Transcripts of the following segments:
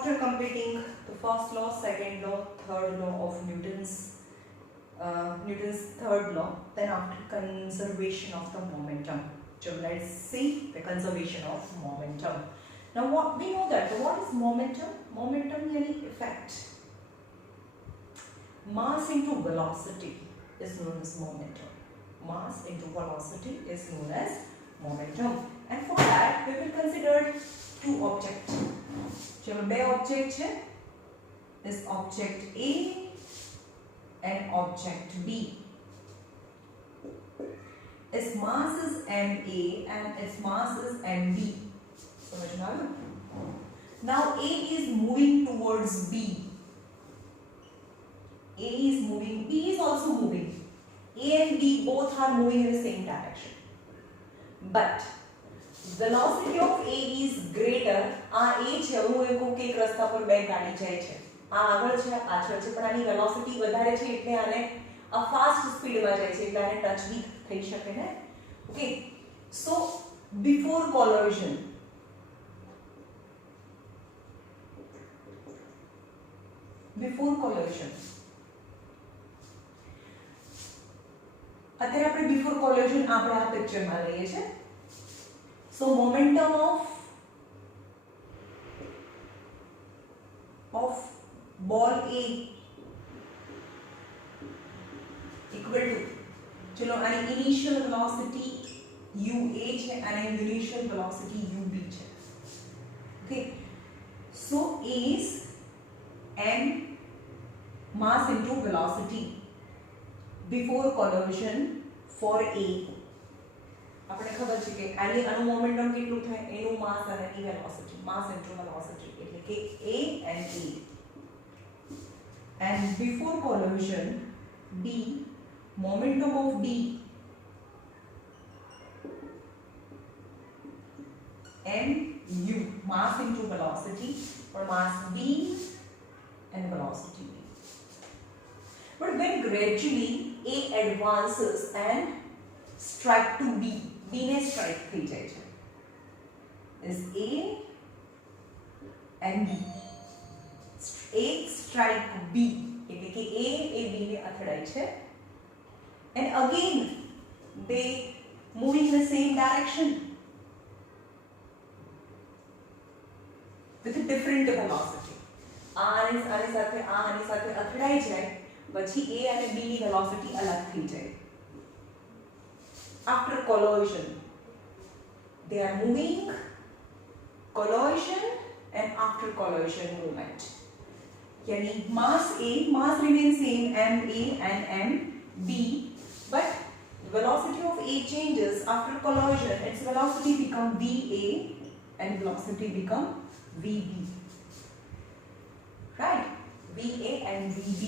after completing the first law, second law, third law of Newton's third law, then after conservation of the momentum. So let's see the conservation of momentum. Now what we know that what is momentum? Momentum means effect. Mass into velocity is known as momentum. Mass into velocity is known as momentum. And for that we will consider two objects. चलो બે object છે. This object A and object B. Its mass is ma and its mass is mb. समझ में आया? Now A is moving towards B. A is moving, B is also moving. A and B both are moving in the same direction. But velocity of A is greater. આ A છે, હું એમ કહું કે એક રસ્તા પર બે ગાડી જાય છે, આ આગળ છે, પાછળ છે, પણ આની વેલોસિટી વધારે છે એટલે આને આ ફાસ્ટ સ્પીડમાં જાય છે એટલે આને ટચ બી થઈ શકે ને. ઓકે, સો બિફોર કોલોઝન અત્યારે આપણે બિફોર કોલોઝન આપણે આ પિક્ચરમાં લઈએ છે. So momentum of ball A equal to, चलो आनी initial velocity UA છે અને initial velocity UB છે. Okay, so is m mass into velocity before collision for A. આપણે ખબર છે કે આની આનું મોમેન્ટમ કેટલું થાય, એનું માસ અને એની વેલોસિટી, માસ ઇન્ટુ વેલોસિટી એટલે કે A and E. And before collision B, momentum of B mu, mass into velocity, or mass B and velocity B. But when gradually A advances and strike to B, B ने strike થઈ જાય છે, is A and B. A strike B એટલે કે A એ B ને અથડાય છે, and again they moving in the same direction with a different velocity. આની સાથે અથડાઈ જાય પછી A અને B ની વેલોસિટી અલગ થઈ જાય. After collision they are moving, collision and after collision movement, yani mass A, mass remains same ma and mb, but velocity of A changes after collision. Its velocity become va and velocity become vb, right? va and vb.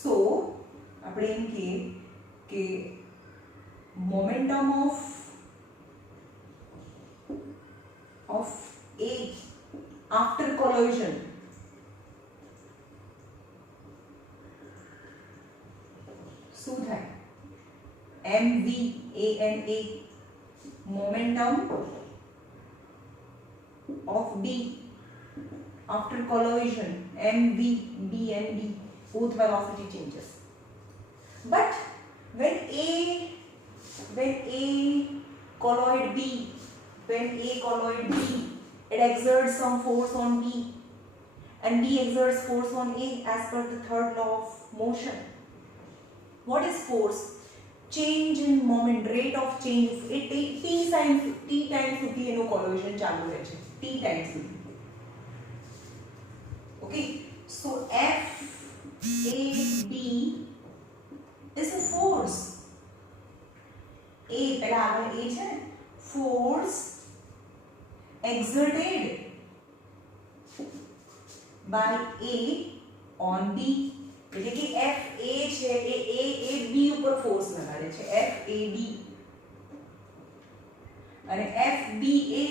So આપણે એમ કે momentum of A after collision શું થાય? mv A and A, momentum of B after collision mv B and B, both velocity changes. But when A colloid B, it exerts some force on B and B exerts force on A as per the third law of motion. What is force? Change in moment, rate of change. It t times સુધી એનું collision ચાલુ રહે છે, t times સુધી. Okay, so F A B is a force. A પહેલા આગળ A છે ને, force exerted by A on B, એટલે કે F A છે એ B ઉપર ફોર્સ લગાડે છે, F A B, અને F B A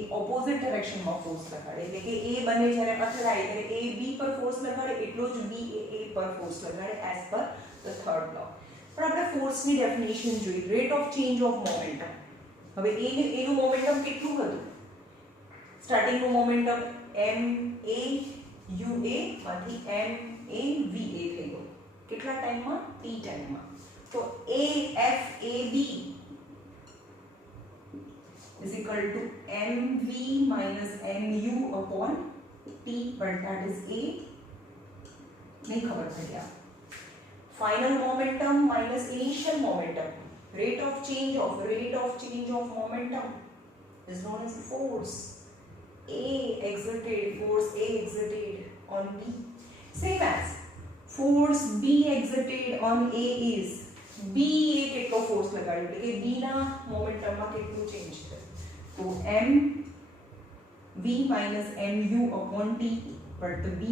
એ ઓપોઝિટ ડિરેક્શનમાં ફોર્સ લગાડે, એટલે કે A બંને જ્યારે અથડાય ત્યારે A B પર ફોર્સ લગાડે એટલો જ B A પર ફોર્સ લગાડે as per the third law. પણ આપણે ફોર્સની ડેફિનેશન જોઈ, rate of change of momentum. હવે એનું મોમેન્ટમ કેટલું હતું? સ્ટાર્ટિંગ નું મોમેન્ટમ ma ua માંથી ma va થઈ ગયો કેટલા ટાઈમમાં t ટાઈમમાં તો afab is equal to mv minus mu upon t but that is a नहीं खबर पड़ी आप final momentum minus initial momentum rate of change of momentum is known as force a exerted on b same as force b exerted on a is b એ કેટલો ફોર્સ લગાડ્યો એટલે કે b ના મોમેન્ટમમાં કેટલું ચેન્જ છે તો m v minus mu upon t but the b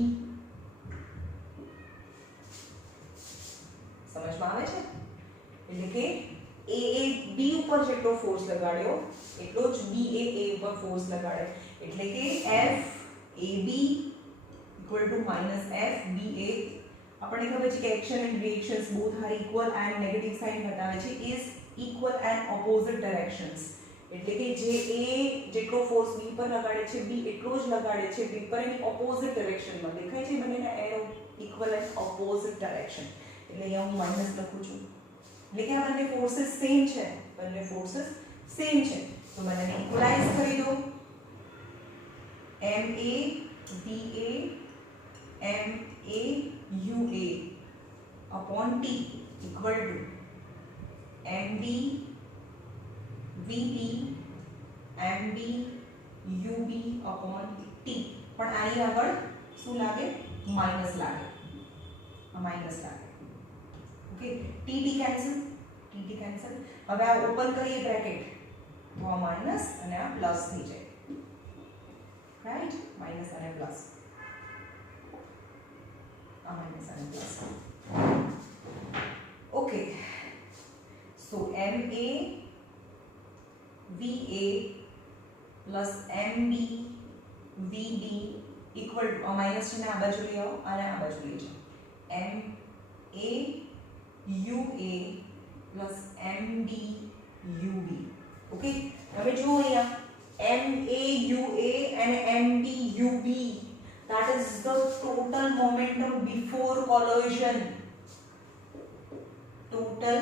સમજમાં આવે છે એટલે કે a b ઉપર જેટલો ફોર્સ લગાડ્યો એટલો જ b a ઉપર ફોર્સ લગાડે એટલે કે f ab equal to minus f b a આપણને ખબર છે કે action and reactions both are equal and negative sign બતાવે છે is equal and opposite directions એટલે કે જે a જેટલો ફોર્સ b પર લગાડે છે b એટલો જ લગાડે છે b પર એની ઓપોઝિટ ડાયરેક્શનમાં દેખાય છે બંનેના arrow equal and opposite direction એટલે અહીંયા હું માઈનસ લખું છું એટલે કે આ બંને ફોર્सेस સેમ છે તો મને ઇક્વલાઇઝ કરી દો ma va ma ua upon t equal to mb vp mb ub upon t પણ આની આગળ શું લાગે માઈનસ લાગે આ માઈનસ લાગે ઓકે tt કેન્સલ હવે આ ઓપન કરીએ બ્રેકેટ તો આ માઈનસ અને આ પ્લસ થઈ જાય રાઈટ માઈનસ અને પ્લસ આ માઈનસ અને plus okay so ma va plus mb vb equal to minus છે ને આ બાજુ લઈ આવો અને આ બાજુ લઈ જાઓ ma ua plus mb ub okay હવે જુઓ અહીંયા ma ua and mb ub that is the total momentum before collision total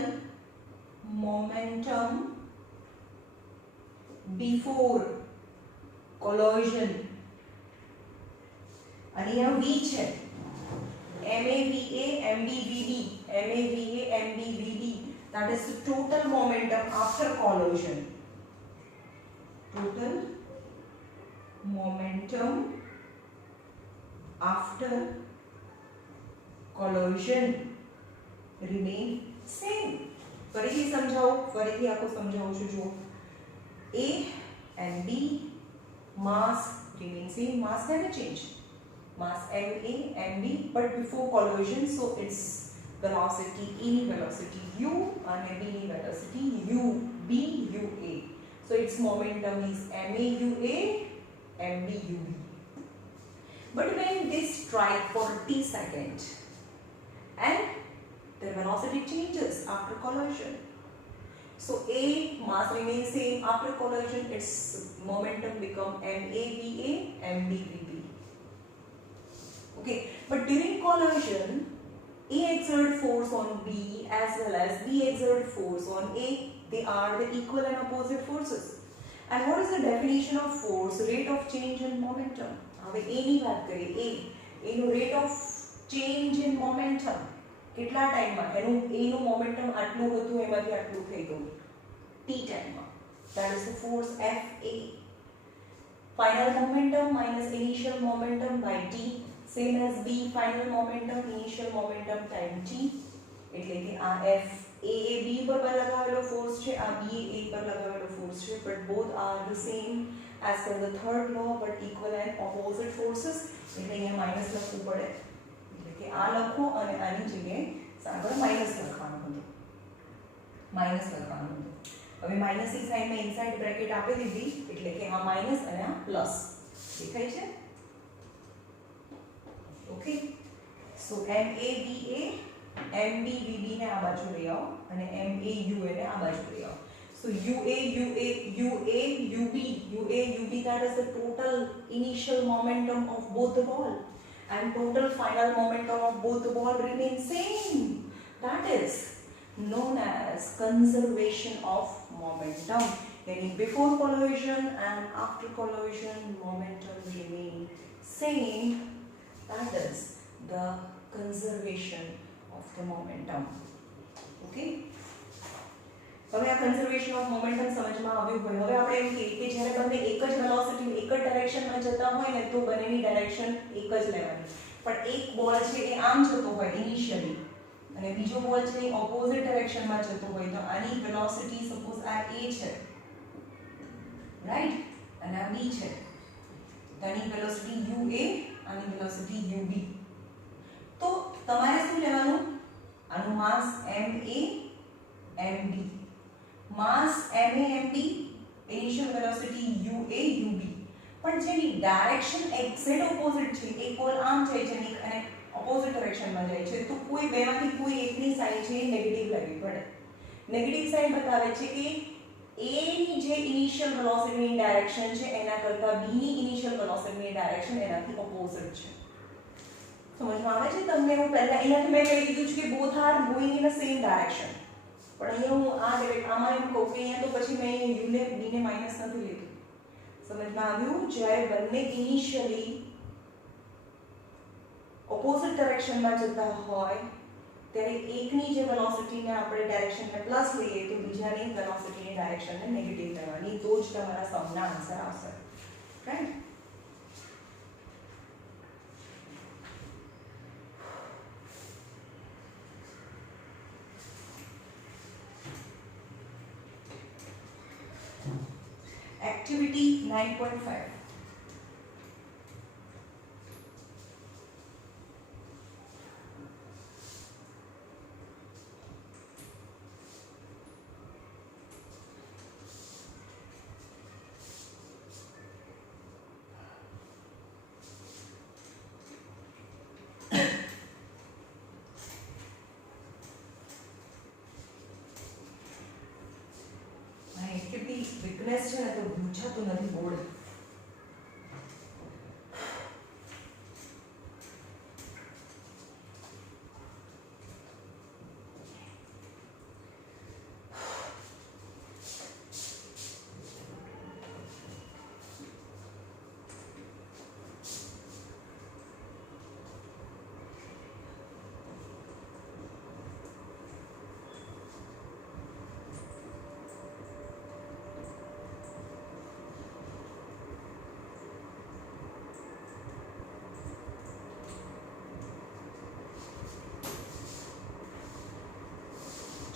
momentum before collision અને અહીંયા v છે MAVA MBVB MAVA MBVB that is the total momentum after collision total momentum after collision remain same ફરીથી આખો સમજાવું છું જુઓ A and B mass remain same mass never change mass MA MB but before collision so its velocity any velocity u and any velocity UB UA so its momentum is MA UA MB UB but when they strike for t second and the velocity changes after collision so A mass remains same after collision its momentum become MAVA MBVB okay but during collision A exert force on B as well as B exert force on A they are the equal and opposite forces and what is the definition of force rate of change in momentum હવે A ની વાત કરીએ A એનું rate of change in momentum કેટલા ટાઈમમાં એનું A નું મોમેન્ટમ આટલું હતું એમાંથી આટલું થઈ ગયું t ટાઈમમાં that is the force FA final momentum minus initial momentum by t same as B final momentum initial momentum time t એટલે કે આ F A B પર લગાવેલો ફોર્સ છે આ B A પર લગાવેલો ફોર્સ છે but both are the same as per the third law but equal and opposite forces એટલે અહીંયા માઈનસ લખવું પડે એટલે કે આ લખો અને આની જગ્યાએ આગળ માઈનસ લખવાનું હતું હવે માઈનસની સાઈડમાં ઇનસાઇડ બ્રેકેટ આપી દીધી એટલે કે આ માઈનસ અને આ પ્લસ દેખાય છે ઓકે સો MAVA MBVB ને આ બાજુ લઈ આવો અને MAUA ને આ બાજુ લઈ આવો સો UA UB, UA, UB, that is the total initial momentum of both the ball, and total final momentum of both the ball remain same. That is known as conservation of momentum. Yani before collision and after collision momentum remain same. That is the conservation of the momentum. Okay. હવે આ conservation of momentum સમજમાં આવ્યું હોય. હવે આપણે એમ કહીએ કે જ્યારે બંને એક જ વેલોસિટી એક જ ડાયરેક્શનમાં જતા હોય ને તો બંનેની ડાયરેક્શન એક જ લેવાની. પણ એક બોલ છે એ આમ જતો હોય ઇનિશિયલી અને બીજો બોલ છે એ ઓપોઝિટ ડાયરેક્શનમાં જતો હોય તો આની વેલોસિટી સપોઝ આ a છે, રાઈટ, અને આ b છે, તો આની વેલોસિટી ua, આની વેલોસિટી ub. તો તમારે શું લેવાનું? આનું માસ ma mb, मास ma mb, initial velocity ua ub. પણ જેની ડાયરેક્શન એક્ઝેક્ટ ઓપોઝિટ છે, એક બોલ આમ જાય છે અને ઓપોઝિટ ડાયરેક્શનમાં જાય છે, તો કોઈ બેમાંથી કોઈ એકની સાઈન છે એ નેગેટિવ લાગવી પડે. નેગેટિવ સાઈન બતાવે છે કે a ની જે ઇનિશિયલ વેલોસિટીની ડાયરેક્શન છે એના કરતાં b ની ઇનિશિયલ વેલોસિટીની ડાયરેક્શન એનાથી ઓપોઝિટ છે. સમજમાં આવે છે તમને? હું પહેલા એનાથી મેં કહી દીધું છે કે both are going in a same direction. પણ અહીંયા હું આ આમાં એમ કહું કે અહીંયા તો પછી મેં u ને b ને માઈનસ નથી લીધું. સમજમાં આવ્યું? જ્યારે બંને ઇનિશિયલી ઓપોઝિટ ડાયરેક્શનમાં જતા હોય ત્યારે એકની જે વેલોસિટીને આપણે ડાયરેક્શનને પ્લસ લઈએ તો બીજાની વેલોસિટીની ડાયરેક્શનને નેગેટિવ લેવાની, તો જ તમારા સમના આન્સર આવશે. રાઈટ? Activity 9.5. કેટલી વીકનેસ છે ને તો પૂછાતું નથી બોર્ડ.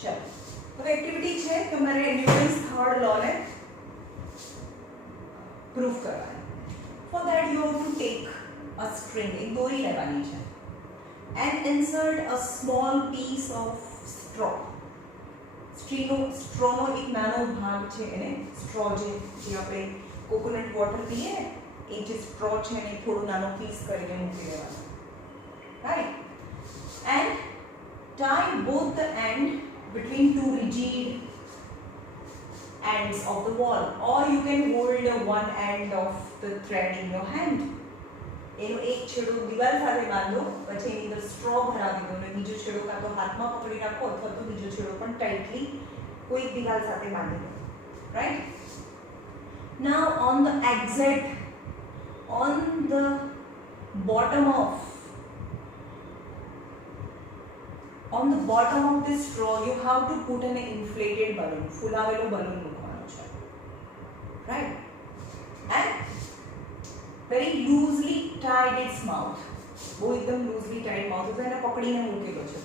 चलो હવે એક્ટિવિટી છે તમારે ન્યૂટન્સ થર્ડ લો ને પ્રૂફ કરવાનો. For that you have to take a string, એક દોરી લેવાની છે, and insert a small piece of straw. સ્ટ્રોનો એક નાનો ભાગ છે એને સ્ટ્રો જે આપણે કોકોનટ વોટર પીએ ને એ જે સ્ટ્રો છે એને થોડો નાનો પીસ કરીને મૂકી દેવાનો. Right? And tie both the end between two rigid ends of the wall, or you can hold one end of the thread in your hand. એનો એક છેડો દિવાલ સાથે બાંધો, પછી એની અંદર સ્ટ્રો ભરાવી દો અને બીજો છેડો કાં તો હાથમાં પકડી રાખો અથવા તો બીજો છેડો પણ ટાઈટલી કોઈ દિવાલ સાથે બાંધી દો. રાઈટ? નાઉ on the bottom of this straw you have to put an inflated balloon. ફુલાવેલો બલૂન મૂકવાનો છે. Right? And very loosely tied its mouth. બહુ એકદમ loosely tied mouth છે એને પકડીને મૂકેલો છે.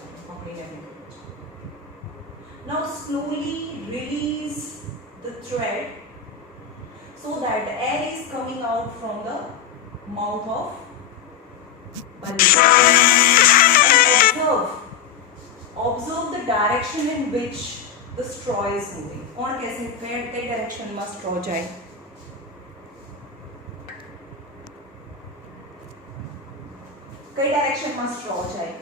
Now slowly release the thread so that the air is coming out from the mouth of balloon. And observe the direction in which the straw is moving. कौन कैसे कई डायरेक्शन में straw जाए? कई डायरेक्शन में straw जाए?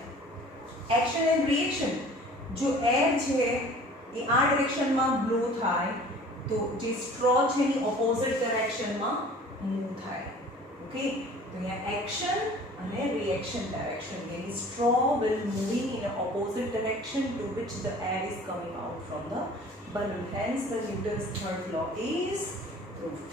Action and reaction. जो air છે એ આ ડાયરેક્શનમાં બ્લો થાય તો જે સ્ટ્રો છે એની ઓપોઝિટ ડાયરેક્શનમાં મૂવ થાય. ઓકે, તો અહીંયા એક્શન અને રિએક્શન ડાયરેક્શન, યાની straw will moving in an opposite direction to which the air is coming out from the balloon. Hence the Newton's third law is proved.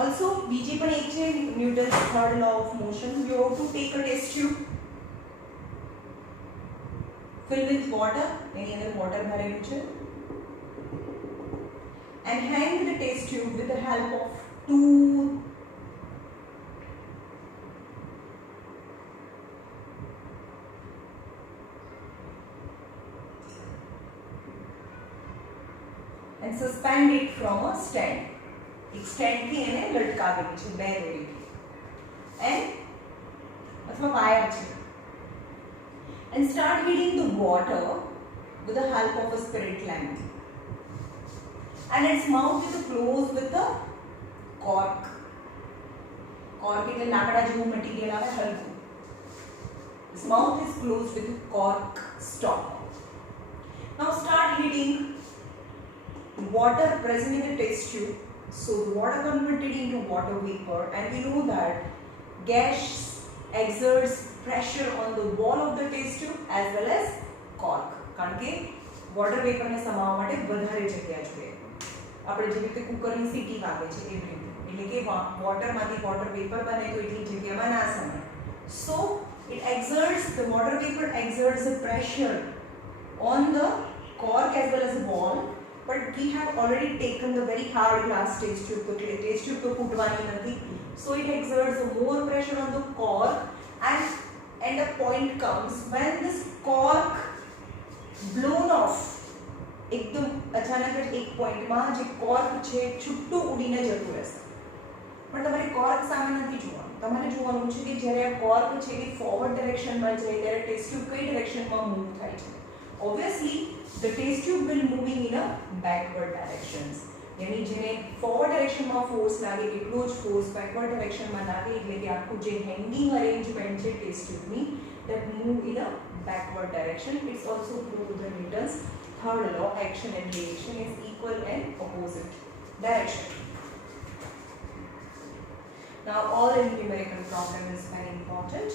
Also, બીજી પણ એક છે Newton's third law of motion. You have to take a test tube, fill with water, એની અંદર water ભરેલું છે, and hang the test tube with the help of two and suspend it from a stand. એક સ્ટેન્ડ થી એને લટકાવેલી છે બે દોરીથી, and અથવા વાયર છે, and start heating the water with the help of a spirit lamp, and its mouth is closed with the cork. Cork એટલે લાકડા જેવું મટીરિયલ આવે હલકું. Its mouth is closed with a cork stop. Now start heating water present in the test tube. So the water converted into water vapor, and we know that gas exerts pressure on the wall of the test tube as well as cork. કારણ કે water vapor ને સમાવવા માટે વધારે જગ્યા જોઈએ. આપણે જે રીતે કુકરની સીટી વાગે છે એવી રીતે, એટલે કે વોટરમાંથી વોટર વેપર બને તો એટલી જગ્યામાં ના સમાય. So it exerts, the water vapor exerts a pressure on the cork as well as the wall. But we have already taken the very hard glass test tube, so test tube to putwani nathi, so it exerts more pressure on the cork, and a point comes when this cork blown off, एकदम अचानक एक पॉइंट में जे कॉर्क છે છૂટું ઉડીને જતું રહેશે. પણ તમારે કોર્ક સામે નથી જોવાનું, તમારે જોવાનું છે કે જ્યારે આ કોર્ક છે એ ફોરવર્ડ ડાયરેક્શનમાં જાય ત્યારે ટેસ્ટ ટ્યુબ કઈ ડાયરેક્શનમાં મૂવ થાય છે. Obviously the test tube will moving in a backward directions, यानी જેને ફોરવર્ડ ડાયરેક્શનમાં ફોર્સ લાગે એટલો જ ફોર્સ બેકવર્ડ ડાયરેક્શનમાં લાગે, એટલે કે આખું જે હેંગિંગ અરેન્જમેન્ટ છે ટેસ્ટ ટ્યુબની that move in a backward direction. It's also proved the Newton's third law, action and reaction is equal and opposite direction. Now all in numerical problem is very important.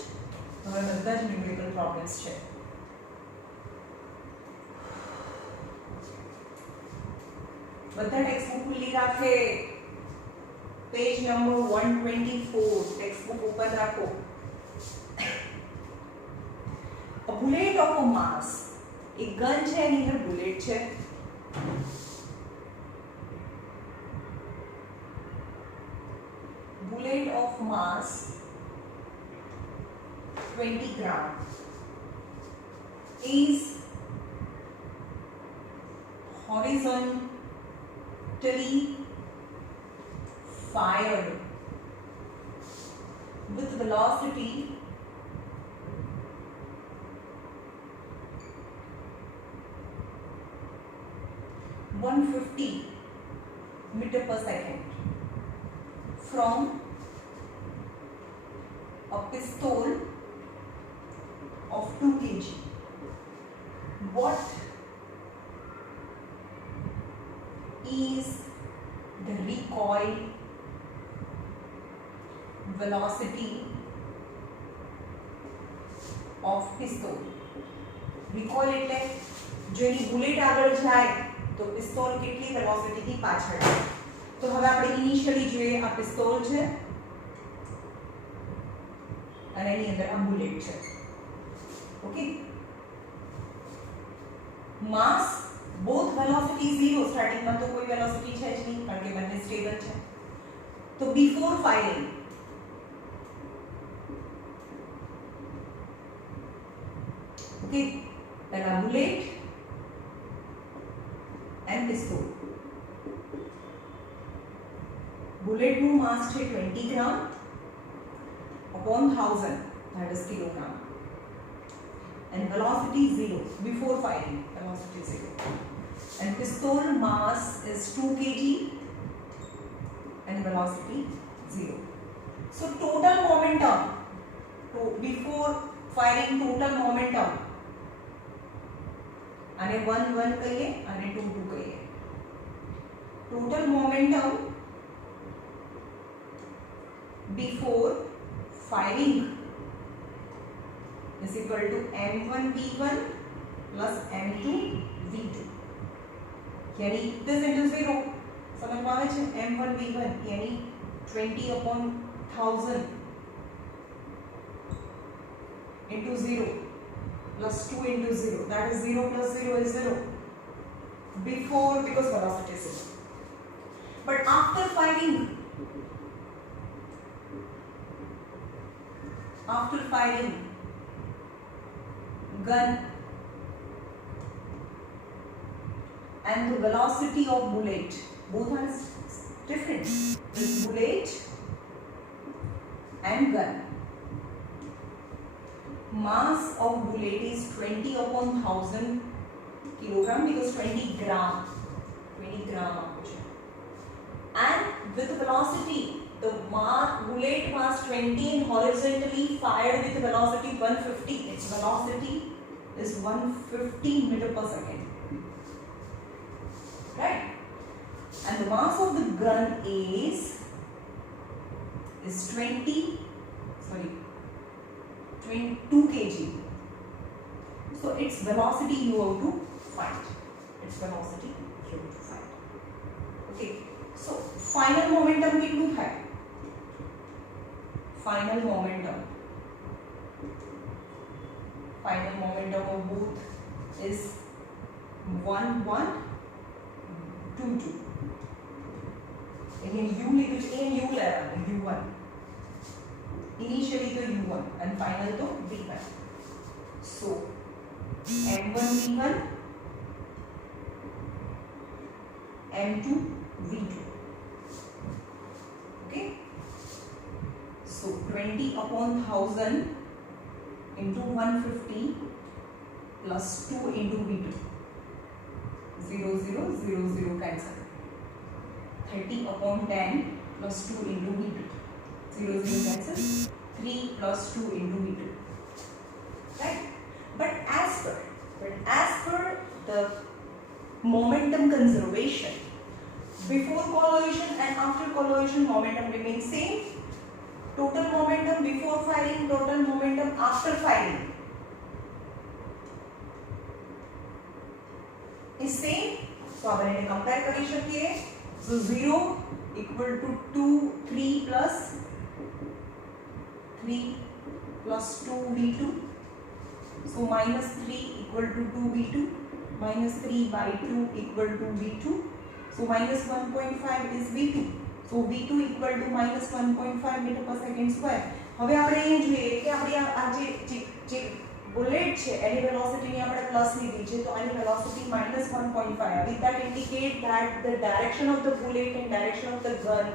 હવે બધા જ numerical problems છે. બધા text book ખુલ્લી રાખે. Page number 124 text book open રાખો. A bullet of a mass, એક ગન છે એની અંદર બુલેટ છે. Bullet of mass 20 gram is horizontally fired with velocity 150 meter per second from a pistol of 2 kg. What is the recoil velocity of pistol? recoil એટલે જો એની બુલેટ આગળ જાય તો પિસ્તોલ કેટલી વેલોસિટીથી પાછળ આવે. તો હવે આપણે ઇનિશિયલી જોઈએ આ પિસ્તોલ છે અને એની અંદર આ બુલેટ છે. ઓકે, માસ બોથ વેલોસિટી 0, સ્ટાર્ટિંગમાં તો કોઈ વેલોસિટી છે જ નહીં કારણ કે બંને સ્ટેબલ છે. તો બિફોર ફાયરિંગ ઓકે, પહેલા બુલેટ and pistol. Bullet નું mass છે 20 gram upon 1000, that is kilogram, and velocity 0 before firing, velocity 0, and pistol mass is 2 kg and velocity 0. So total momentum તો બિફોર ફાયરિંગ ટોટલ મોમેન્ટમ આને 1 1 કહીએ અને 2 2 કહીએ. Total momentum before firing is equal to m1 v1 plus m2 v2 यानी this into 0 समझ में आवे छे. m1 v1 यानी 20 upon 1000 into 0 plus 2 into 0, that is 0 plus 0 is 0 before, because velocity is 0. But after firing gun and the velocity of bullet, both are different. This bullet and gun, mass of bullet is 20 upon 1000 kilogram, because 20 gram and with velocity, the bullet was 20 and horizontally fired with velocity 150. Its velocity is 150 meter per second, right? And the mass of the gun is 22 kg. So its velocity you have to find. Okay. So final momentum કેટલું થાય? Final momentum of both is 1 1 2 2. Again u લીધું છે, એ u લેવાનું, u1 initially તો u1 and final તો v1. So m1 v1 m2 v2. Okay, so 20 upon 1000 into 150 plus 2 into v2, 0 0 0 0 cancel. 30 upon 10 plus 2 into v2, 0 0 cancel. 3 plus 2 into v2, right? But as per the momentum conservation, before collision and after collision momentum remains same. Total momentum before firing, total momentum after firing is same. So આપણે એને compare કરી શકીએ. So 0 equal to 2 3 plus 2 v2. So minus 3 equal to 2 v2, minus 3 by 2 equal to v2. So minus 1.5 is v2. So v2 equal to minus 1.5 meter per second square. હવે આપણે એ જોઈએ કે આપણી આ જે બુલેટ છે એની વેલોસિટીની આપણે પ્લસ લીધી છે, તો આની વેલોસિટી minus 1.5 આવી. That indicate that the direction of the bullet and direction of the gun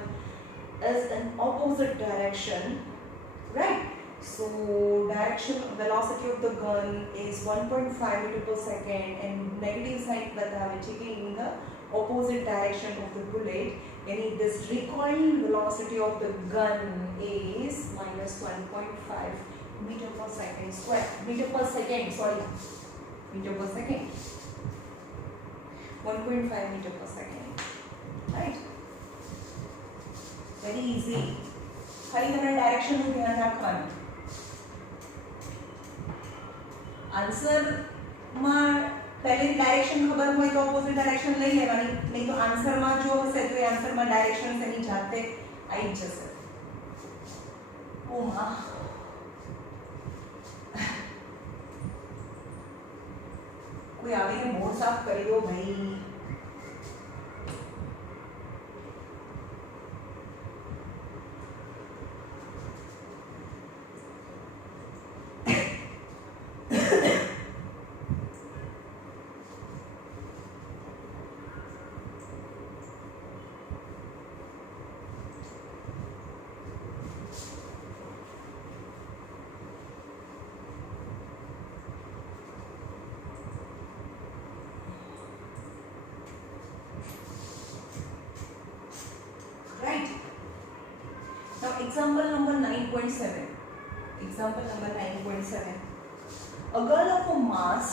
is in opposite direction, right? So direction velocity of the gun is 1.5 meter per second and negative sign बताવે છે કે in the opposite direction of the bullet, and this recoil velocity of the gun is minus 1.5 meter per second square. Meter per second. 1.5 meter per second. Right? Very easy. ખાલી તમારે ડાયરેક્શન નું ધ્યાન રાખવાનું. આન્સર માં पहले डायरेक्शन खबर हो तो ऑपोजिट डायरेक्शन लई लेवानी, नहीं तो आंसर में जो हशे तो आंसर में डायरेक्शन से ही जाते आई जशे. ओ मां कोई आवीने बोर्ड साफ करी दो भाई. Example number 9.7. Example number 9.7. A girl of a mass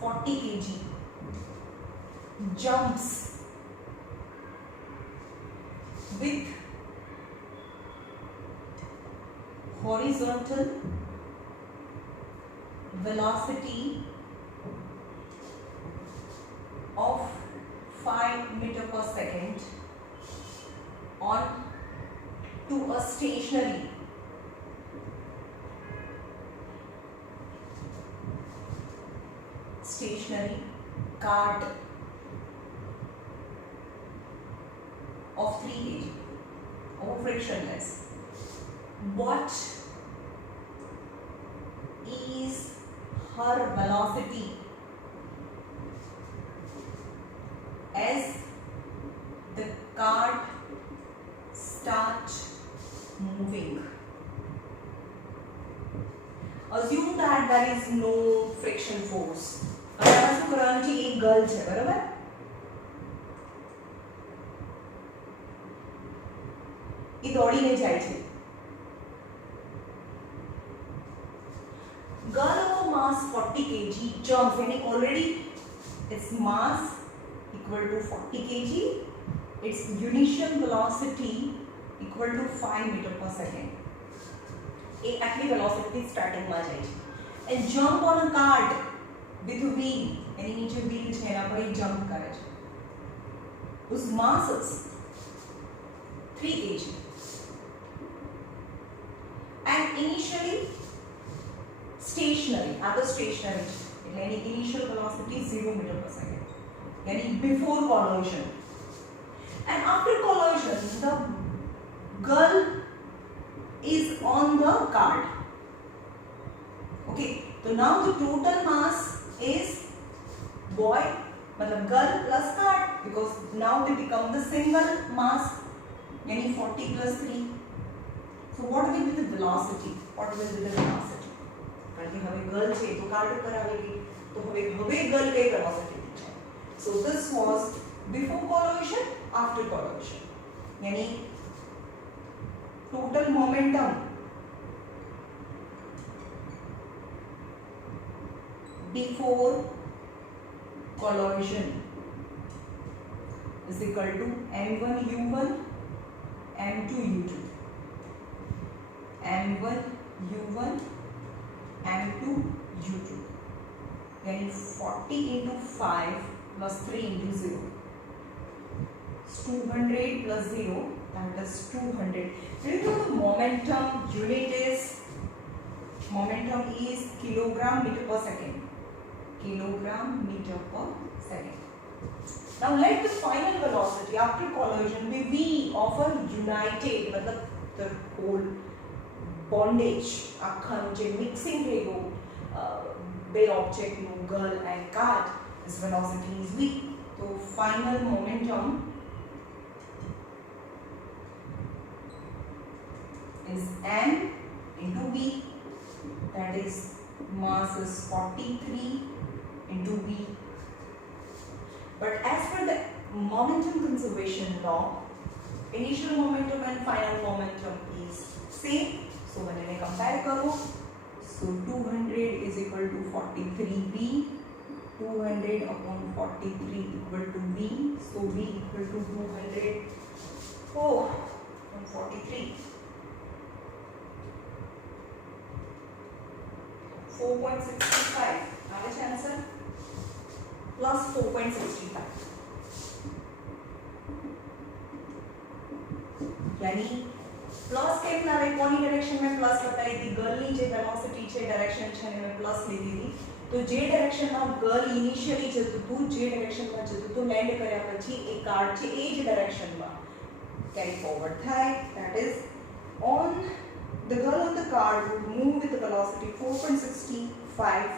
40 kg jumps with horizontal velocity of 5 meter per second on to a stationary cart of 3 kg or frictionless. What is her velocity as the cart starts moving? Assume that there is no friction force. હવે આમાં શું કરવાનું છે? એક ગર્લ છે, બરાબર? એ દોડીને જાય છે. Girl of a mass 40 kg jumps, and already its mass equal to 40 kg, its initial velocity equal to 5 meter per second. एक आटली velocity starting में जाए છે. And jump on a cart with a wheel, એની નીચે wheel છે એના પર jump કરે છે. Whose mass is 3 kg. And initially stationary, other stationary, यानी initial velocity 0 meter per second, यानी before collision. And after collision, the girl is on the cart. Okay, so now the total mass is boy, मतलब girl plus cart, because now they become the single mass, यानी 40 plus 3. So what will be the velocity? What will be the velocity? કારણ કે હવે ગર્લ છે તો કાર્ડ ઉપર આવી ગઈ, તો હવે ગર્લ કઈ વેલોસિટી છે? So this was before collision, after collision, यानी total momentum before collision is equal to m1 u1 m2 u2, m1 u1 m2 u2, यानी 40 into 5 plus 3 into 0 is 200 plus 0, that is 200. Remember the momentum unit is kilogram meter per second. Kilogram meter per second. Now let the final velocity after collision be v of a united, मतलब the whole bondage, આખાનું જે mixing થઈ ગયું બે object નું girl and cart, this velocity is v. So final momentum is m into v, that is mass is 43 into v. But as per the momentum conservation law, initial momentum and final momentum is same. So when I compare karo, so 200 is equal to 43v, 200 upon 43 equal to v, so v equal to 200 on 43. 4.65 આવે છે answer, plus 4.65, यानी प्लस કેમ લાવે? કોની ડાયરેક્શન में प्लस બતાવી દી? ગર્લની જે વેલોસિટી છે ડાયરેક્શન છે એને મેં પ્લસ લીધી હતી, તો જે ડાયરેક્શનમાં ગર્લ ઇનિશિયલી જતું હતું, જે ડાયરેક્શનમાં જતું હતું, લેન્ડ કર્યા પછી એ કાર્ડ છે એ જ ડાયરેક્શનમાં કેરી ફોરવર્ડ થાય, that is on the girl on the card would move with the velocity 4.65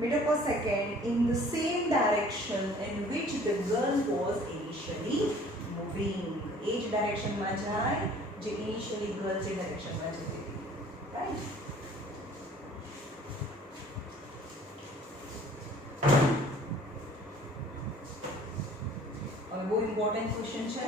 meter per second in the same direction in which the girl was initially moving. Each direction માં જાય જે initially girl જે direction માં જતી હતી, right? Going important question છે.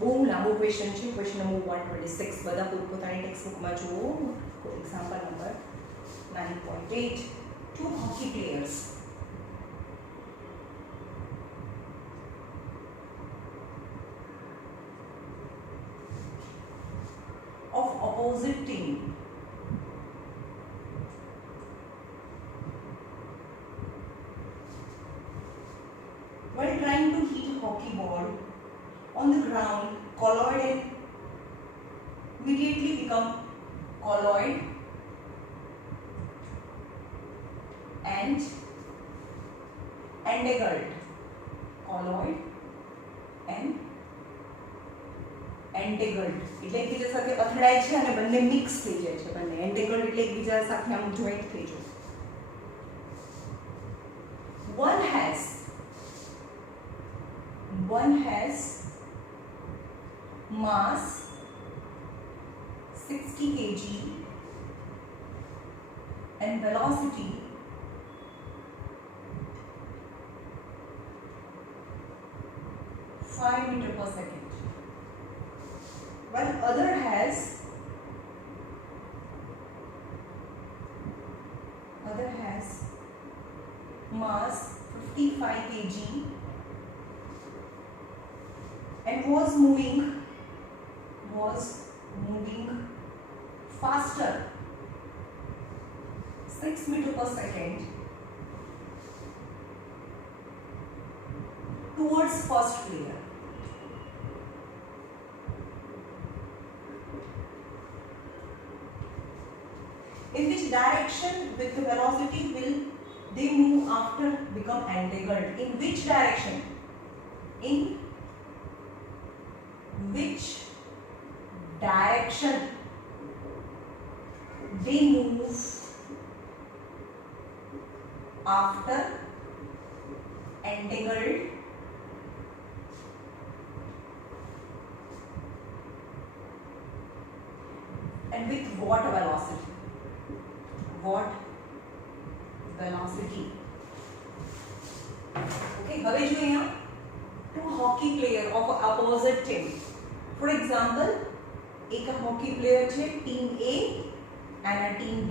બહુ લાંબો ક્વેશ્ચન છે. Question number 126. બધા પોતપોતાની ટેક્સ્ટ બુકમાં જુઓ. Example number 9.8. Two hockey players of opposite team while trying to hit a hockey ball on the ground colloid and immediately become colloid and entangled. Colloid and entangled એટલે એકબીજા સાથે અથડાય છે અને બંને મિક્સ થઈ જાય છે. બંને entangled એટલે એકબીજા સાથે આમ જોઈન્ટ થઈ જાય. One has mass 60 kg and velocity 5 meter per second, while other has mass 55 kg and was moving faster 6 meter per second towards first player. In which direction with the velocity will they move after become entangled? In which direction? In which direction they move after entangled and with what velocity? Okay, હવે જોઈએ two hockey player of opposite team. For example, एक hockey player છે team A and a team B.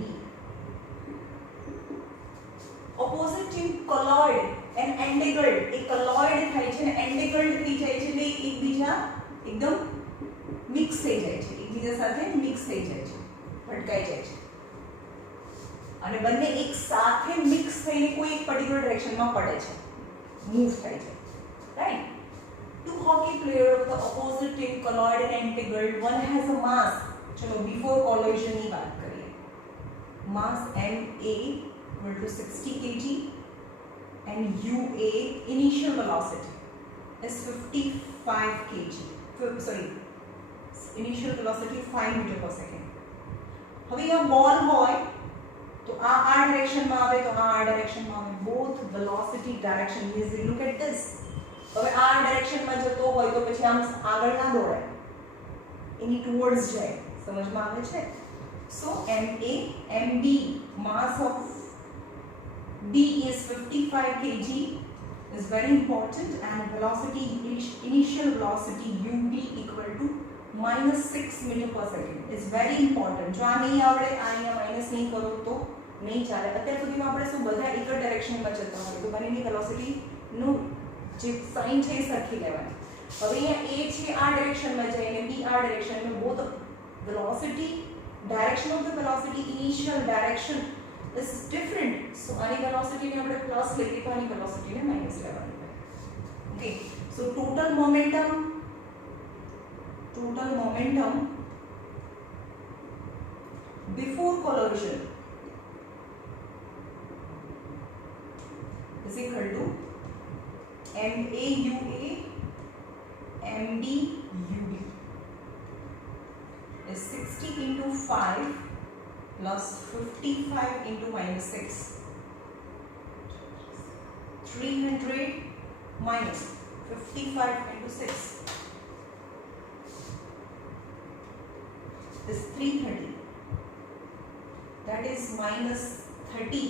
Opposite team colloid and entangled. एक colloid થાય છે ને entangled થઈ જાય છે એટલે એકબીજા એકદમ મિક્સ થઈ જાય છે. એકબીજા સાથે મિક્સ થઈ જાય છે, ભટકાઈ જાય છે અને બંને એક સાથે મિક્સ થઈને કોઈ એક પર્ટિક્યુલર ડાયરેક્શનમાં પડે છે, મૂવ થાય છે. Right? Two hockey players of the opposite team colloid and entangled. One has a mass. चलो before collision ની વાત કરીએ. Mass MA equal to 60 kg and UA initial velocity is 55 kg. Initial velocity 5 meter per second. હવે આ બોલ હોય તો આ ડાયરેક્શનમાં આવે તો આ ડાયરેક્શનમાં આવે. both velocity direction is look at this. હવે આ ડાયરેક્શનમાં જતો હોય તો પછી આમ આગળ ના દોડાય, એની ટુવર્ડ્સ જાય. સમજમાં આવે છે? સો MB mass of B is 55 kg is very important and velocity initial velocity UB equal to -6 meter per second is very important. જો આ નહીં આવડે, આ અહીંયા માઇનસ નહીં કરો તો નહીં ચાલે. અત્યાર સુધીમાં આપણે શું બધા એક જ ડાયરેક્શનમાં જતા હોય તો બંનેની વેલોસિટીનું જે સાઇન છે એ સરખી લેવાની. હવે અહીંયા A છે આ ડાયરેક્શનમાં જાય અને B આ ડાયરેક્શનમાં. Both velocity direction of the velocity initial direction is different. So આની velocity ને આપણે પ્લસ લઈએ તો આની velocity ને માઈનસ લેવાની હોય. Okay, so total momentum before collision is equal to MAUA MDUB is 60 into 5 plus 55 into minus 6. 300 minus 55 into 6 is 330. That is minus 30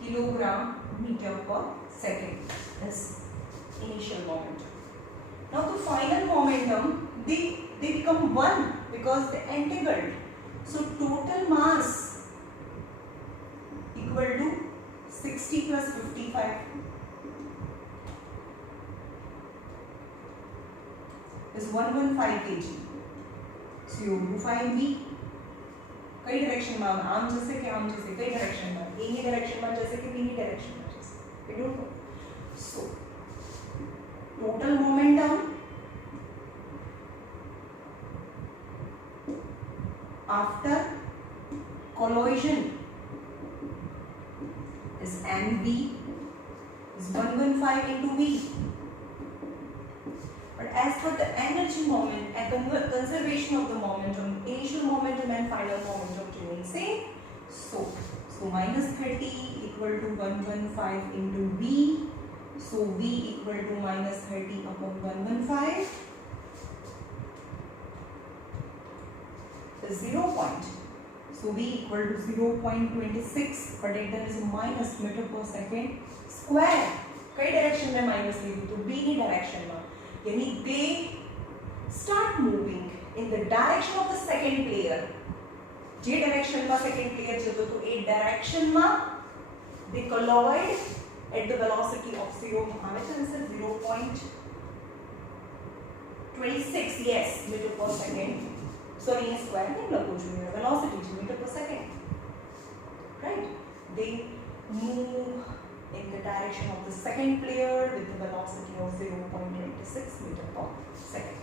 kilogram meter per second is initial momentum. Now the final momentum, they become one because they entangled. So total mass equal to 60 plus 55 is 115 kg. So you find V. कई डायरेक्शन में आम जैसे कि आम जैसे कई डायरेक्शन में ए की डायरेक्शन में जैसे कि बी की डायरेक्शन में जैसे we don't know. So total momentum after collision is mv is 115 into v. But as for the energy moment and conservation of the momentum, initial momentum and final momentum remain same. So minus 30 equal to 115 into v. So v equal to minus 30 upon 115 is 0 point. So v equal to 0.26, but it then is minus meter per second square. कई डायरेक्शन में माइनस ली तो b की डायरेक्शन में यानी they start moving in the direction of the second player. जे डायरेक्शन में second player जतो तो एक डायरेक्शन में they collide at the velocity of 0 answer 0.26 yes meter per second. Sorry, in square thing लखो जो है velocity is meter per second. Right? They move in the direction of the second player with the velocity of 0.26 meter per second.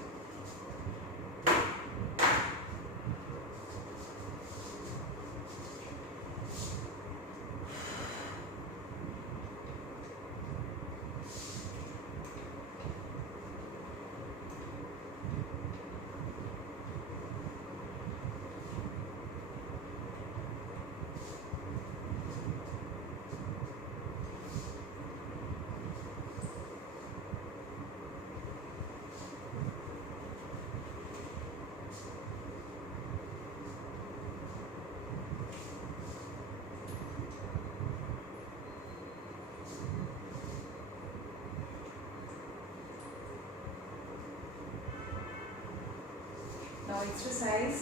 Now exercise.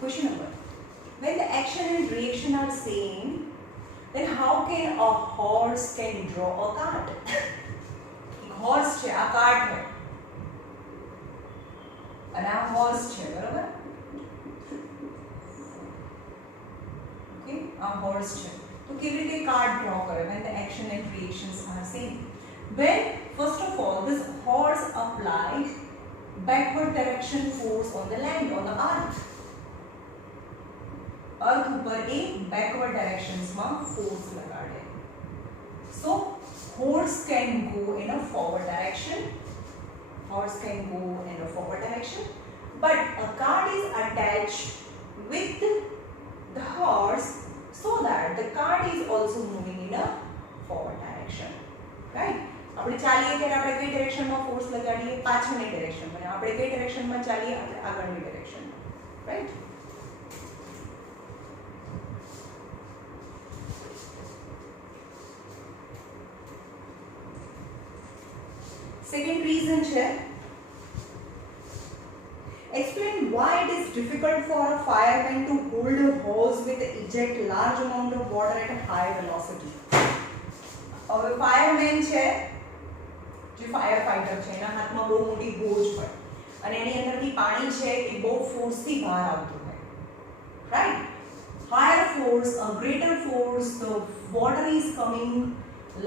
Question number. When the action and reaction are same, then how can a horse can draw a cart? horse છે આ cart है અને આ horse છે બરાબર ઓકે આ horse છે તો કેવી રીતે cart draw કરે when the action and reactions are same? When first of all this horse applied backward direction force on the land, on the earth. अर्थ ऊपर एक बैकवर्ड डायरेक्शंस में फोर्स लगाड़े. So horse can go in a forward direction. Horse can go in a forward direction, but a cart is attached with the horse so that the cart is also moving in a forward direction. Right? આપણે ચાલીએ ત્યારે આપણે કઈ ડિરેક્શનમાં ફોર્સ લગાડીએ? પાછળની ડિરેક્શનમાં. આપણે કઈ ડિરેક્શનમાં ચાલીએ? આપણે આગળની ડિરેક્શનમાં. રાઈટ? Second reason है, explain why it is difficult for a fireman to hold a hose with eject large amount of water at a high velocity. अब fireman है, जो firefighter है ना, हाथ में बहुत मोटी hose है, અને એની અંદરથી પાણી છે એ બહુ ફોર્સથી બહાર આવતું હોય, right? Higher force, a greater force, the water is coming,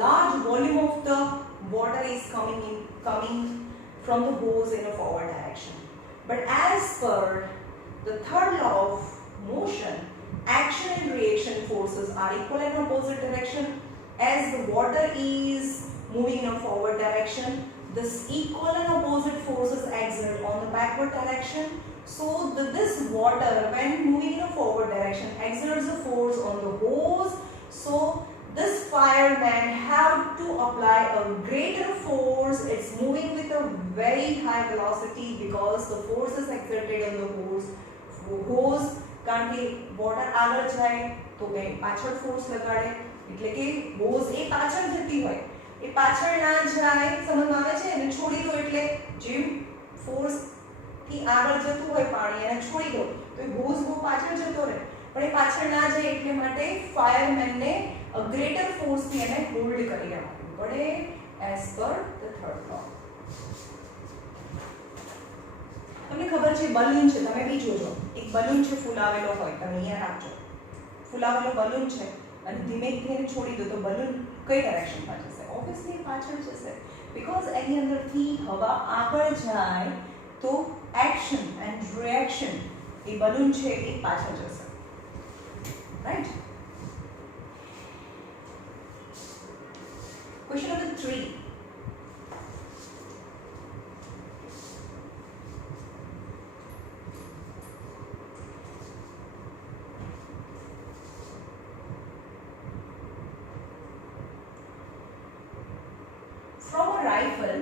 large volume of the water is coming from the hose in a forward direction. But as per the third law of motion, action and reaction forces are equal in opposite direction. As the water is moving in a forward direction, this equal and opposite forces exert on the backward direction. So this water, when moving in a forward direction, exerts a force on the hose. So this fireman have to apply a greater force. It's moving with a very high velocity because the force is exerted on the hose. કારણ કે વોટર આગળ જાય તો કે પાછળ ફોર્સ લગાડે, એટલે કે હોઝ એ પાછળ જતી હોય, એ પાછળ ના જાય, સમજમાં આવે છે? એને છોડી દો એટલે જે ફોર્સ થી આગળ જતું હોય પાણી એને છોડી દો તો એ હોઝ બહુ પાછળ જતો રહે, પણ એ પાછળ ના જાય એટલે માટે ફાયરમેનને ગ્રેટર ફોર્સ થી એને હોલ્ડ કરી રાખવું પડે એઝ પર ધ થર્ડ લॉ. તમને ખબર છે બલૂન છે, તમે બી જોજો, એક બલૂન છે ફૂલાવેલો હોય, તમે અહીંયા રાખજો, ફૂલાવેલો બલૂન છે અને ધીમે ધીમે છોડી દો તો બલૂન કઈ ડાયરેક્શનમાં જશે? ઓબ્વિયસલી પાછળ જશે, બીકોઝ એની અંદરથી હવા આગળ જાય તો એક્શન એન્ડ રિએક્શન એ બલૂન છે એ પાછળ જશે, right? Question number 3. From a rifle,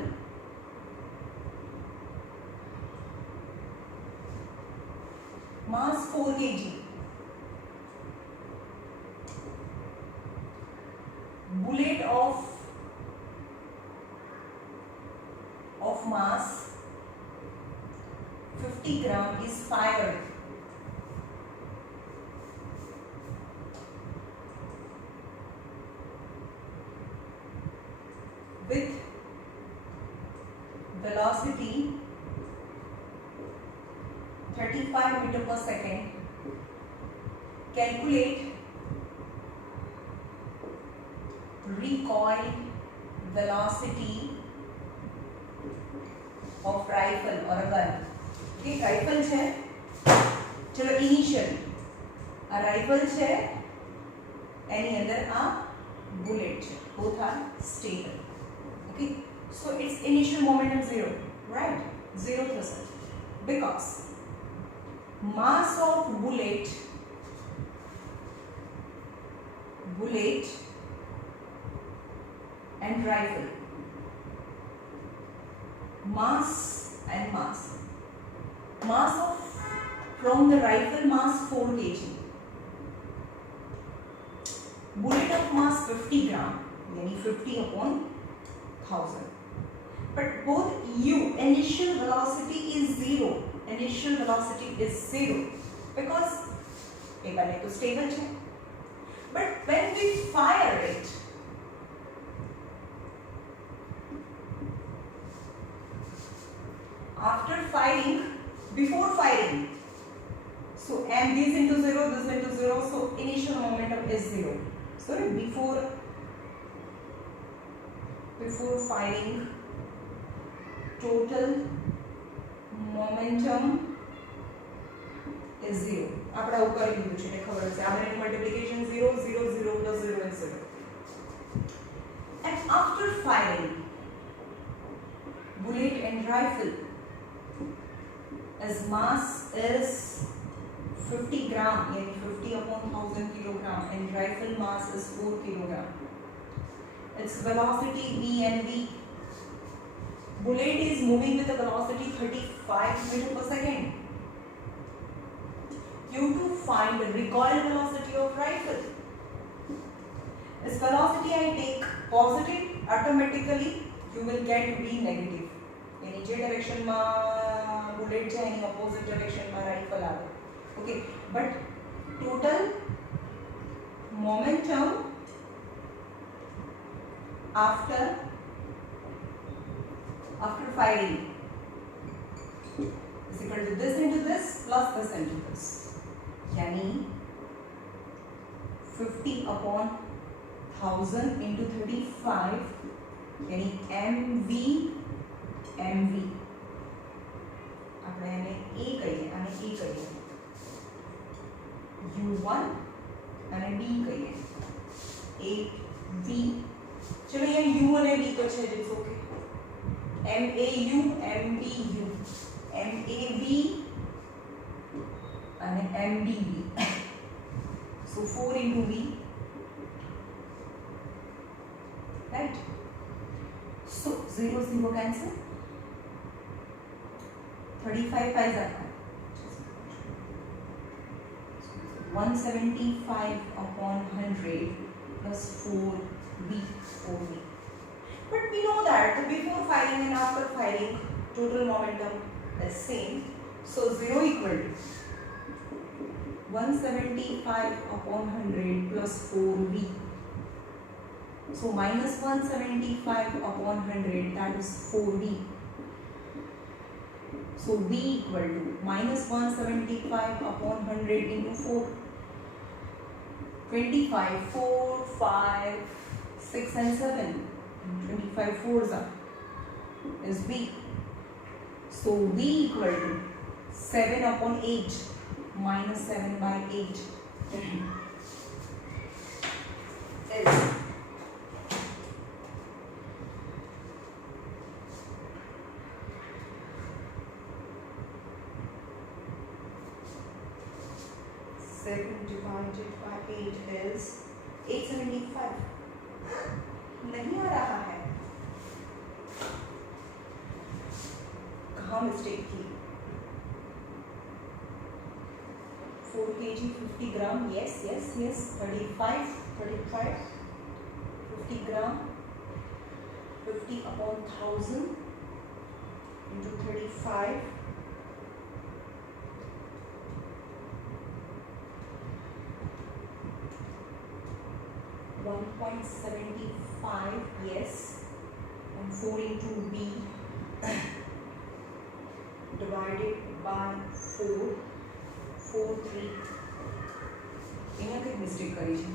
mass 4 kg, bullet of mass 50 gram is fired with velocity 35 meter per second. Calculate recoil velocity of rifle or a gun. Okay, rifle છે, ચલો ઇનિશિયલ આ rifle છે, એની અંદર આ bullet છે, both are stable. Okay, so its initial momentum 0, right? 0 percent, because mass of bullet and rifle, mass and mass of from the rifle mass 4 kg, bullet of mass 50 gram, yani 50 upon 1000. But both initial velocity is 0. Initial velocity is 0 because એ બંને તો stable છે. But when we fire it, after firing, before firing, so and this into 0, this into 0, so initial momentum is 0. Sorry, before firing, total momentum is 0. આપણે આવું કરી દીધું છે, એટલે ખબર છે આ બંનેનું મલ્ટીપ્લિકેશન 0 0 0 plus 0 is 0. And after firing, bullet and rifle, as mass is 50 gram, yani 50 upon 1000 kilogram, and rifle mass is 4 kilogram. Its velocity v and v. Bullet is moving with a velocity 35 meter per second. You to find the recoil velocity of rifle. This velocity I take positive, automatically you will get v negative. यानी जे डायरेक्शन में बुलेट जाए यानी opposite direction में राइफल आवे. Okay, but total momentum after firing equal to this into this plus this into this, यानी 50 upon 1000 into 35 यानी mv mv આપણે આને a કહીએ આને e કહીએ u1 અને b કહીએ a v ચલો यहाँ u અને b તો છે જ okay m a u m b u m a v અને m b v so 4 into v right so 0 0 cancel 35 5 are 175 upon 100 plus 4v 4v. But we know that before firing and after firing total momentum is same. So 0 equal to 175 upon 100 plus 4v. So minus 175 upon 100 that is 4v. So v equal to minus 175 upon 100 into 4. 25, 4, 5, 6 and 7. 25 fours are is v. So v equal to 7 upon 8 minus 7 by 8 is 7 divided by 8 is 875. नहीं आ रहा है कहाँ मिस्टेक की 4 kg 50 gram yes 35 50 gram 50 upon 1000 into 35 1.75 yes and 4 into b divided by 4 4 3 અહીંયા કઈ મિસ્ટેક કરી છે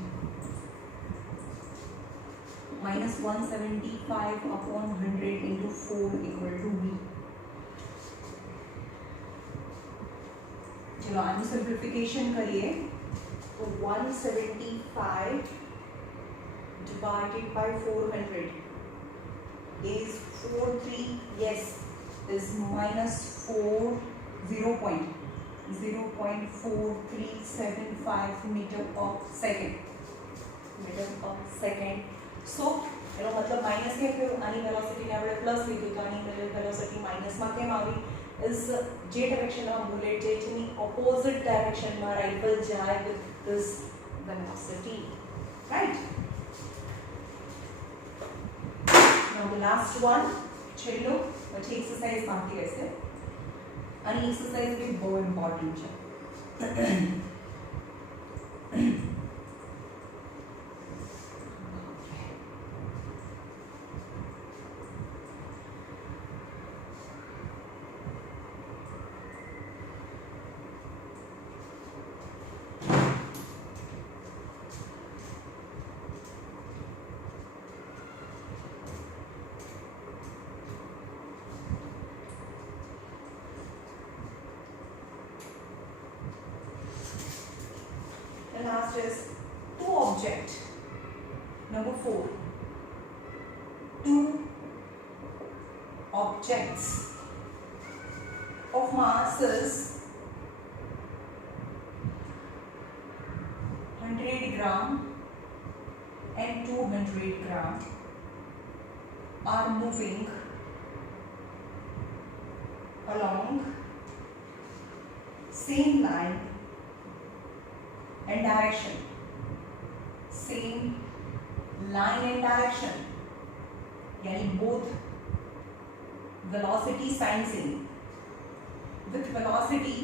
minus 175 upon 100 into 4 equal to b चलो आનું सिंप्लिफिकेशन करिए तो 175 divided by 400 is 43 yes is minus 0.4375 meter per second so એનો મતલબ માઈનસ કેમ થયું આની વેલોસિટીને આપણે પ્લસ લીધું તો આની વેલોસિટી માઈનસમાં કેમ આવી is જે ડાયરેક્શનમાં બુલેટ જાય છે એની ઓપોઝિટ ડાયરેક્શનમાં રાઇફલ જાય with this velocity right. Now the last one છેલ્લો પછી એક્સરસાઇઝ બાકી રહેશે અને એક્સરસાઇઝ બી બહુ ઇમ્પોર્ટન્ટ છે The last is two object. Number 4. Two objects of masses 100 gram and 200 gram are moving along same line and direction. Same line and direction. यानी both velocity sign same. With velocity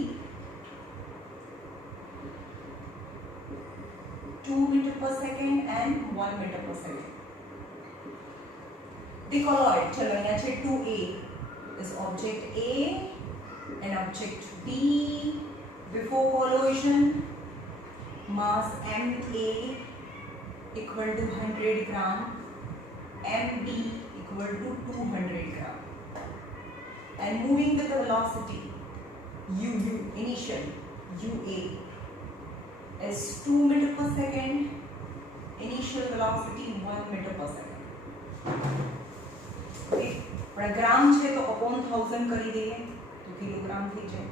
2 meter per second and 1 meter per second. The colloid चलो यहाँ छे 2A is object A an object B before collision, mass MA equal to 100 gram, MB equal to 200 gram, and moving with the velocity UU, initial UA is 2 meter per second, initial velocity 1 meter per second. Okay, પણ ગ્રામ છે તો upon 1000 કરી દઈએ તો કિલોગ્રામ થઈ જાય,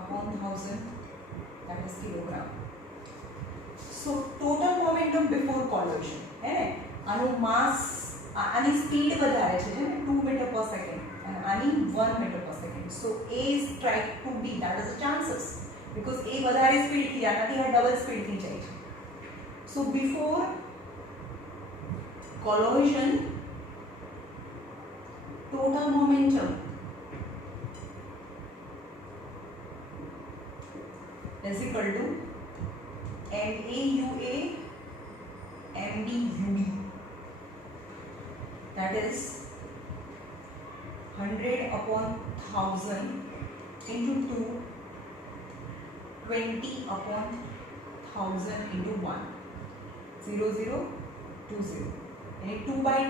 upon 1000 that is kilogram. So total momentum before collision है ने, આનું માસ આની સ્પીડ વધારે છે ને 2 meter per second and આની 1 meter per second. So A strike to B, that is the chances, because A વધારે સ્પીડ થી આનાથી આ ડબલ સ્પીડ થી જાય છે. So before collision total momentum is equal to MAUA MBUB, that is 100 upon 1000 into 2, 20 upon 1000 into 1, 0 0 2 0, and 2 by 10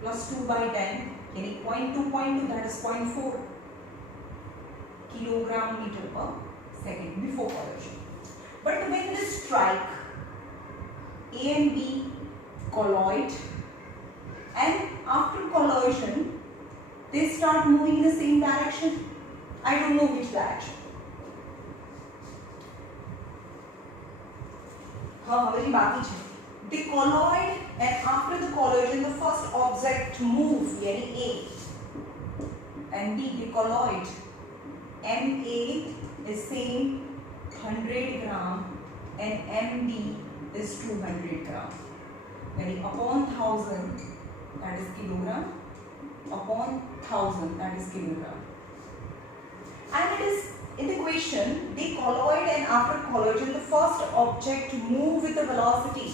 plus 2 by 10, and 0.2, that is 0.4 kilogram meter per second before collision. But when they strike, A and B colloid, and after collision they start moving in the same direction. I don't know which direction. हाँ हमारी बाकी है. They colloid, and after the collision the first object move, यानी A and B they colloid. MA is same 100 gram and MB is 200 gram. यानी upon 1000 that is kilogram, upon 1000 that is kilogram. And it is in the question, they colloid, and after collision the first object move with the velocity.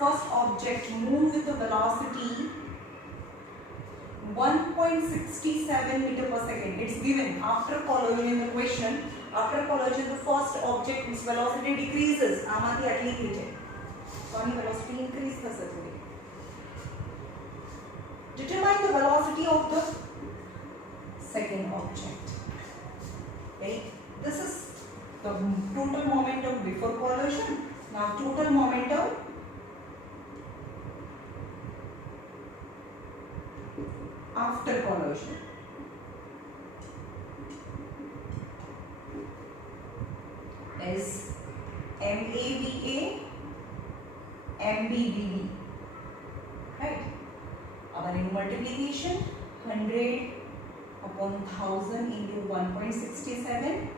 First object move with the velocity 1.67 meter per second. It's given after collision in the question. After collision the first object's velocity decreases. આમાંથી આટલી થઈ જાય. તો આની velocity increase થશે થોડી. Determine the velocity of the second object. Right? This is the total momentum before collision. Now total momentum after collision. Is MAVA MBBB, right? Our multiplication 100 upon 1000 into 1.67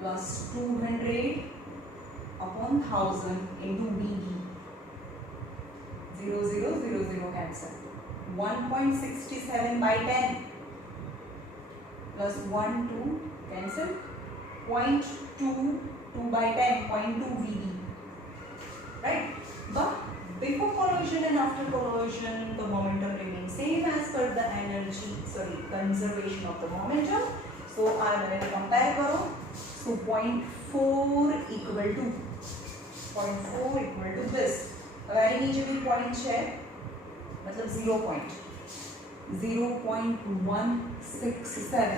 plus 200 upon 1000 into BB. 0 0 0 0 cancel. 1.67 by 10 plus 1 2 cancel. 0.2 2 by 10, 0.2 VB, right? But before collision and after collision the momentum remains same as per the conservation of the momentum. So I will compare karo. So 0.4 equal to this. अगर नीचे भी point है मतलब 0.167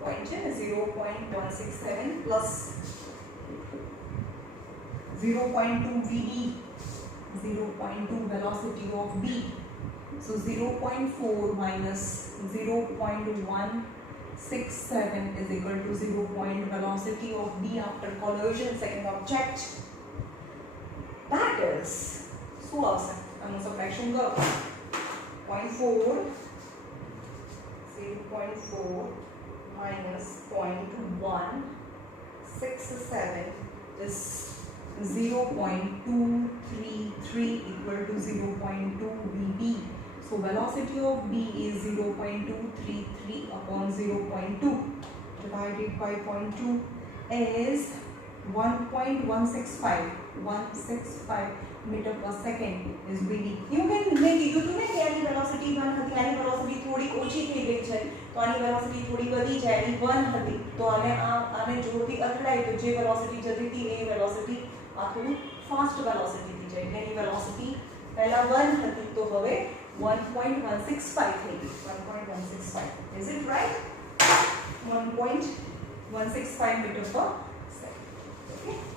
point है 0.167 plus 0.2 VD, 0.2 velocity of B. So 0.4 minus 0.167 is equal to 0. Velocity of B after collision second object. That is so awesome. I'm subtraction go 0.4 minus 0.167 is 0.233 equal to 0.2 VB. So velocity of B is 0.233 upon 0.2 divided by 0.2 is 1.165 meter per second is VB. You can make it. You can make any velocity. One velocity थोड़ी ઓછી થઈ ગઈ છે તો આની વેલોસિટી થોડી વધી જાય, એની 1 હતી તો આને જોરથી અથડાય તો જે વેલોસિટી જતી હતી એ વેલોસિટી આ થોડું ફાસ્ટ વેલોસિટી થઈ જાય, એની વેલોસિટી પહેલા 1 હતી તો હવે 1.165 થઈ ગઈ, 1.165. Is it right? 1.165 meter per second. Okay.